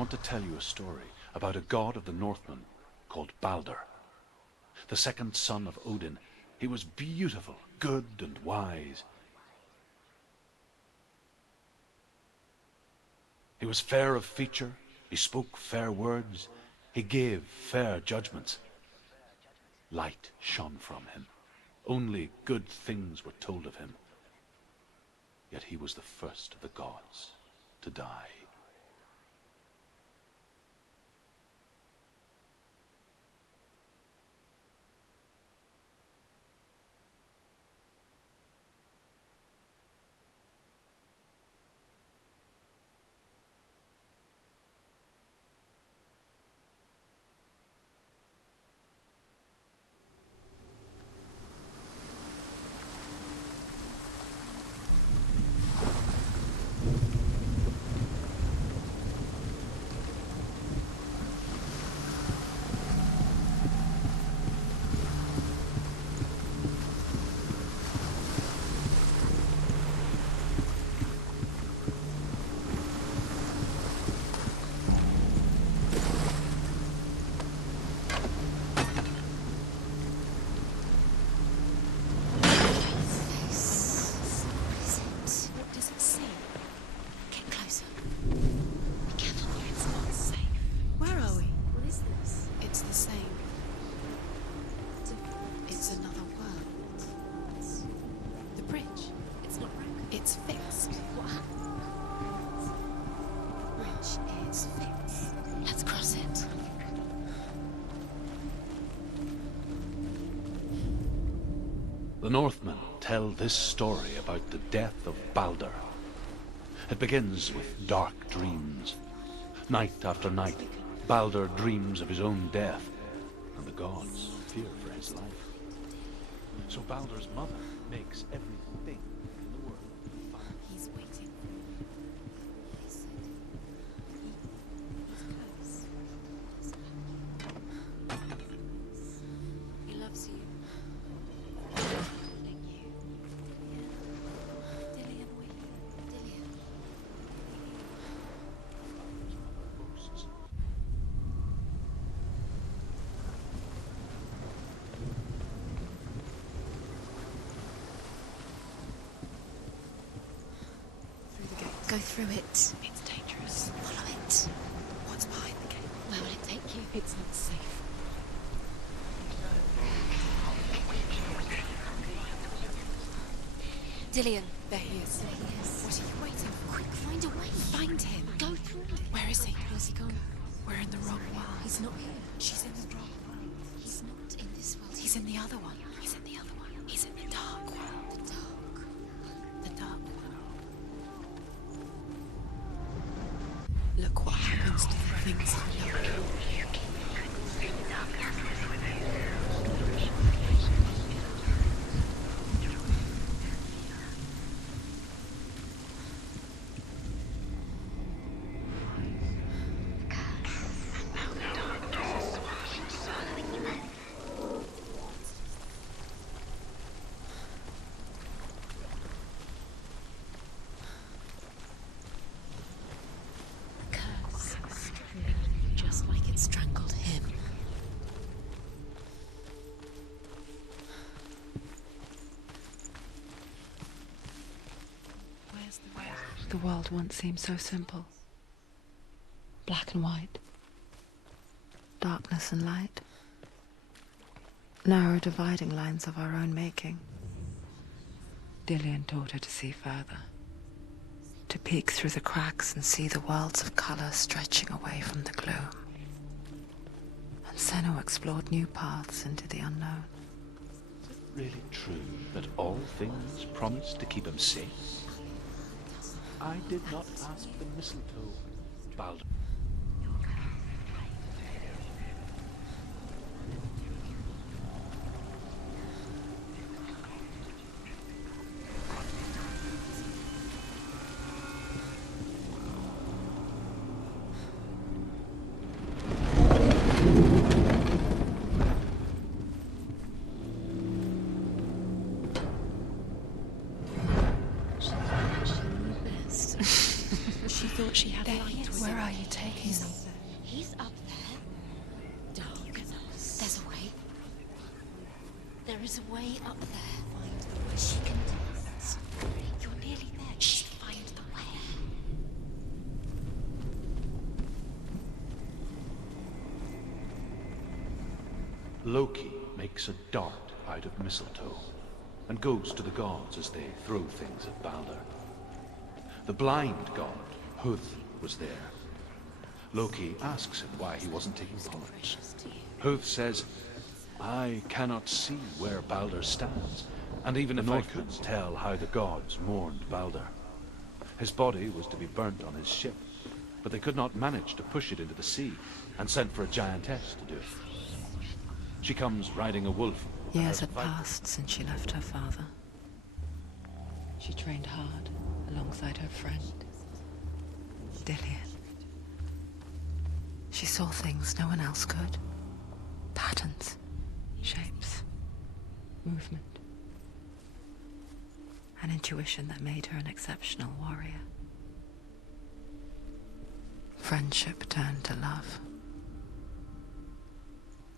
want to tell you a story about a god of the Northmen called Balder. The second son of Odin. He was beautiful, good, and wise. He was fair of feature, he spoke fair words, he gave fair judgments. Light shone from him. Only good things were told of him. Yet he was the first of the gods to die. The Northmen tell this story about the death of Balder. It begins with dark dreams. Night after night, Balder dreams of his own death, and the gods fear for his life. So Balder's mother makes everything in the world fine. He's waiting. He said he's close. He loves you. Go through it. It's dangerous. Follow it. What's behind the gate? Where will it take you? It's not safe. Dillion. There he is. There he is. What are you waiting for? Quick, find a way. Find him. Go through it. Where is he? Where's he gone? We're in the wrong world. He's not here. She's in the wrong world. He's not in this world. He's in the other one. He's in the other one. He's in the dark world. The dark. The dark world. Look what happens to the things you love. Just like it strangled him. Where's the way? The world once seemed so simple. Black and white. Darkness and light. Narrow dividing lines of our own making. Dillion taught her to see further. To peek through the cracks and see the worlds of color stretching away from the gloom. And Senno explored new paths into the unknown. Is it really true that all things promise to keep him safe? I did not ask the mistletoe, Balder. She thought she had a light. Where are you taking There is a way up there. Find the way. She can do it. You're nearly there. Just find the way. Loki makes a dart out of mistletoe and goes to the gods as they throw things at Balder. The blind god, Huth, was there. Loki asks him why he wasn't taking part. Huth says, I cannot see where Balder stands, and even if I could tell how the gods mourned Balder. His body was to be burnt on his ship, but they could not manage to push it into the sea, and sent for a giantess to do it. She comes riding a wolf. Years had passed since she left her father. She trained hard alongside her friend, Dillion. She saw things no one else could. Patterns, shapes, movement. An intuition that made her an exceptional warrior. Friendship turned to love.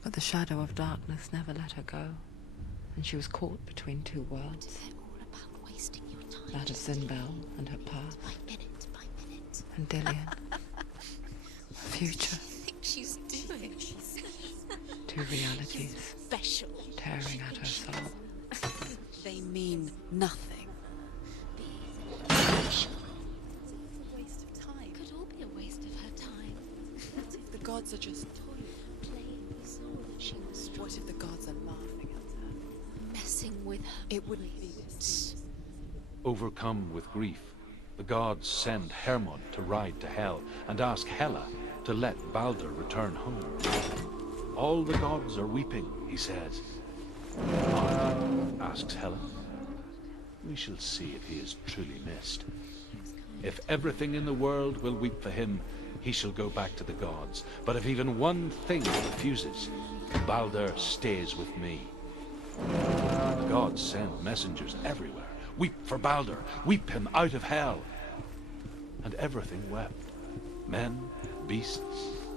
But the shadow of darkness never let her go, and she was caught between two worlds. They're all about wasting your time. That of Zinbel and her past, By minute. and Dillion, her future. I think she's doing. Two realities Special. tearing at her soul. They mean nothing. Special. A waste of time. Could all be a waste of her time. What if the gods are just toying? Playing the saw that she was strong. What if the gods are laughing at her? Messing with her. It wouldn't be this. Overcome with grief, the gods send Hermod to ride to Hel and ask Hela to let Balder return home. All the gods are weeping, he says. Why? Asks Hela. We shall see if he is truly missed. If everything in the world will weep for him, he shall go back to the gods. But if even one thing refuses, Balder stays with me. The gods send messengers everywhere. Weep for Balder, weep him out of hell. And everything wept. Men, beasts,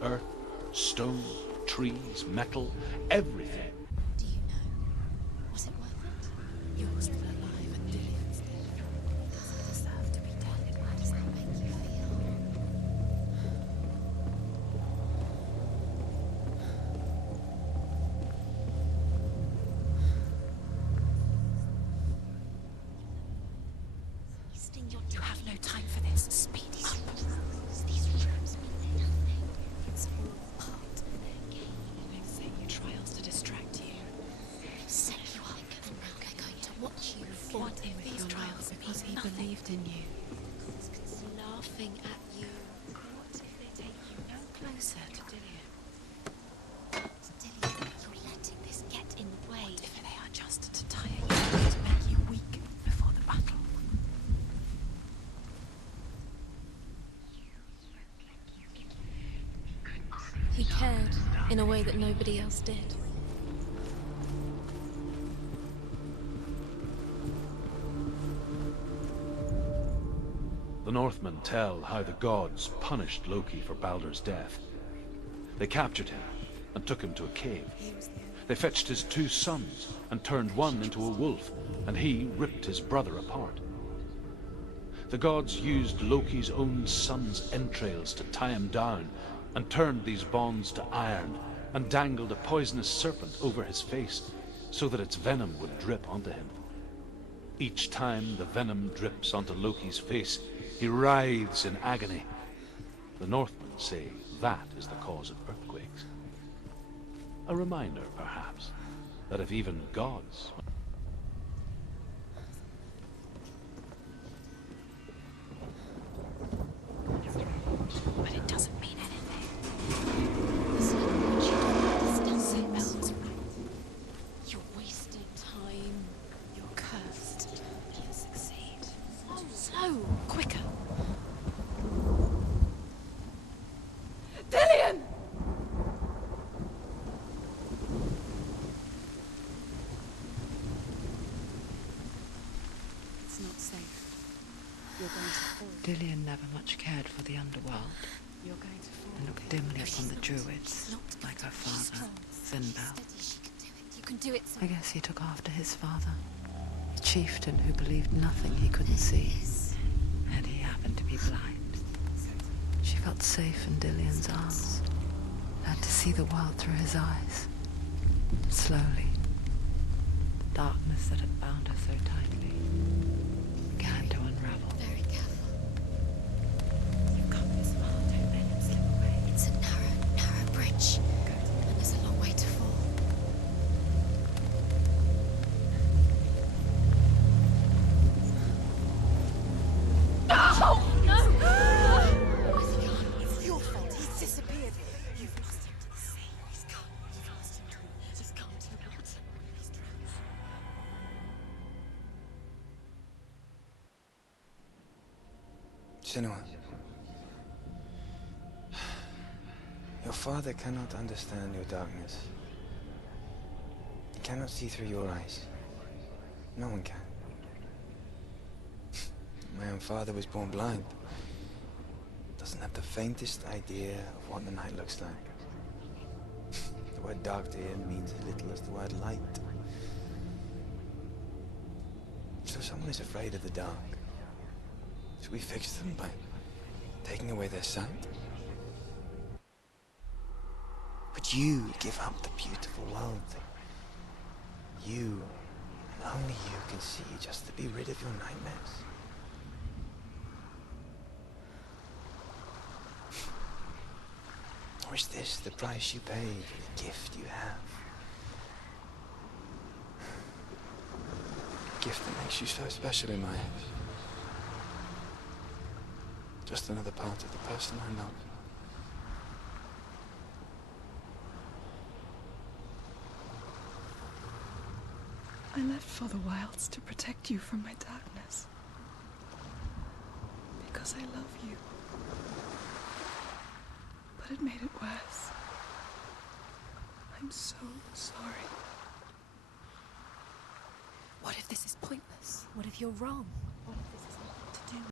earth, stone, trees, metal, everything. Do you know? Was it worth it? You're still alive and Dillion's dead. Does it deserve to be dead? How does that make you feel? You have no time for this. Speed up. These rooms mean nothing. It's all part of their game. They set you trials to distract you. They've set you up, and now they're going to watch you fall. What if these trials Because mean he nothing? believed in you. It's laughing at you. What if they take you no closer to Dillion? Dillion, you're letting this get in the way. If they are just to tire you, to make you weak before the battle? He cared in a way that nobody else did. The Northmen tell how the gods punished Loki for Balder's death. They captured him and took him to a cave. They fetched his two sons and turned one into a wolf, and he ripped his brother apart. The gods used Loki's own son's entrails to tie him down, and turned these bonds to iron, and dangled a poisonous serpent over his face, so that its venom would drip onto him. Each time the venom drips onto Loki's face, he writhes in agony. The Northmen say that is the cause of earthquakes. A reminder, perhaps, that if even gods... But it doesn't mean anything. You're wasting time. You're cursed. You succeed. So, Quicker! Dillion! It's not safe. You're going to fall. Dillion never much cared for the underworld You're going to fall. and looked dimly upon the druids, like her father, Zinbel. steady, she can do it. You can do it. I guess he took after his father, the chieftain who believed nothing he couldn't see. And he happened to be blind. She felt safe in Dillion's arms, learned to see the world through his eyes. Slowly, the darkness that had bound her so tightly began to unravel. Very careful. You've come this far, don't let him slip away. It's a narrow bridge. And there's a long way to fall. Where's he gone? It's your fault. He's disappeared. You've lost him to the sea. He's gone. You've lost him to the water. He's gone to the water. He's drowned. Senua, your father cannot understand your darkness. He cannot see through your eyes. No one can. My own father was born blind. Doesn't have the faintest idea of what the night looks like. The word dark to him means as little as the word light. So if someone is afraid of the dark, should we fix them by taking away their sight? Would you give up the beautiful world? You, and only you, can see just to be rid of your nightmares. Or is this the price you pay for the gift you have? A gift that makes you so special in my eyes. Just another part of the person I love. I left for the wilds to protect you from my darkness. Because I love you. But it made it worse. I'm so sorry. What if this is pointless? What if you're wrong? What if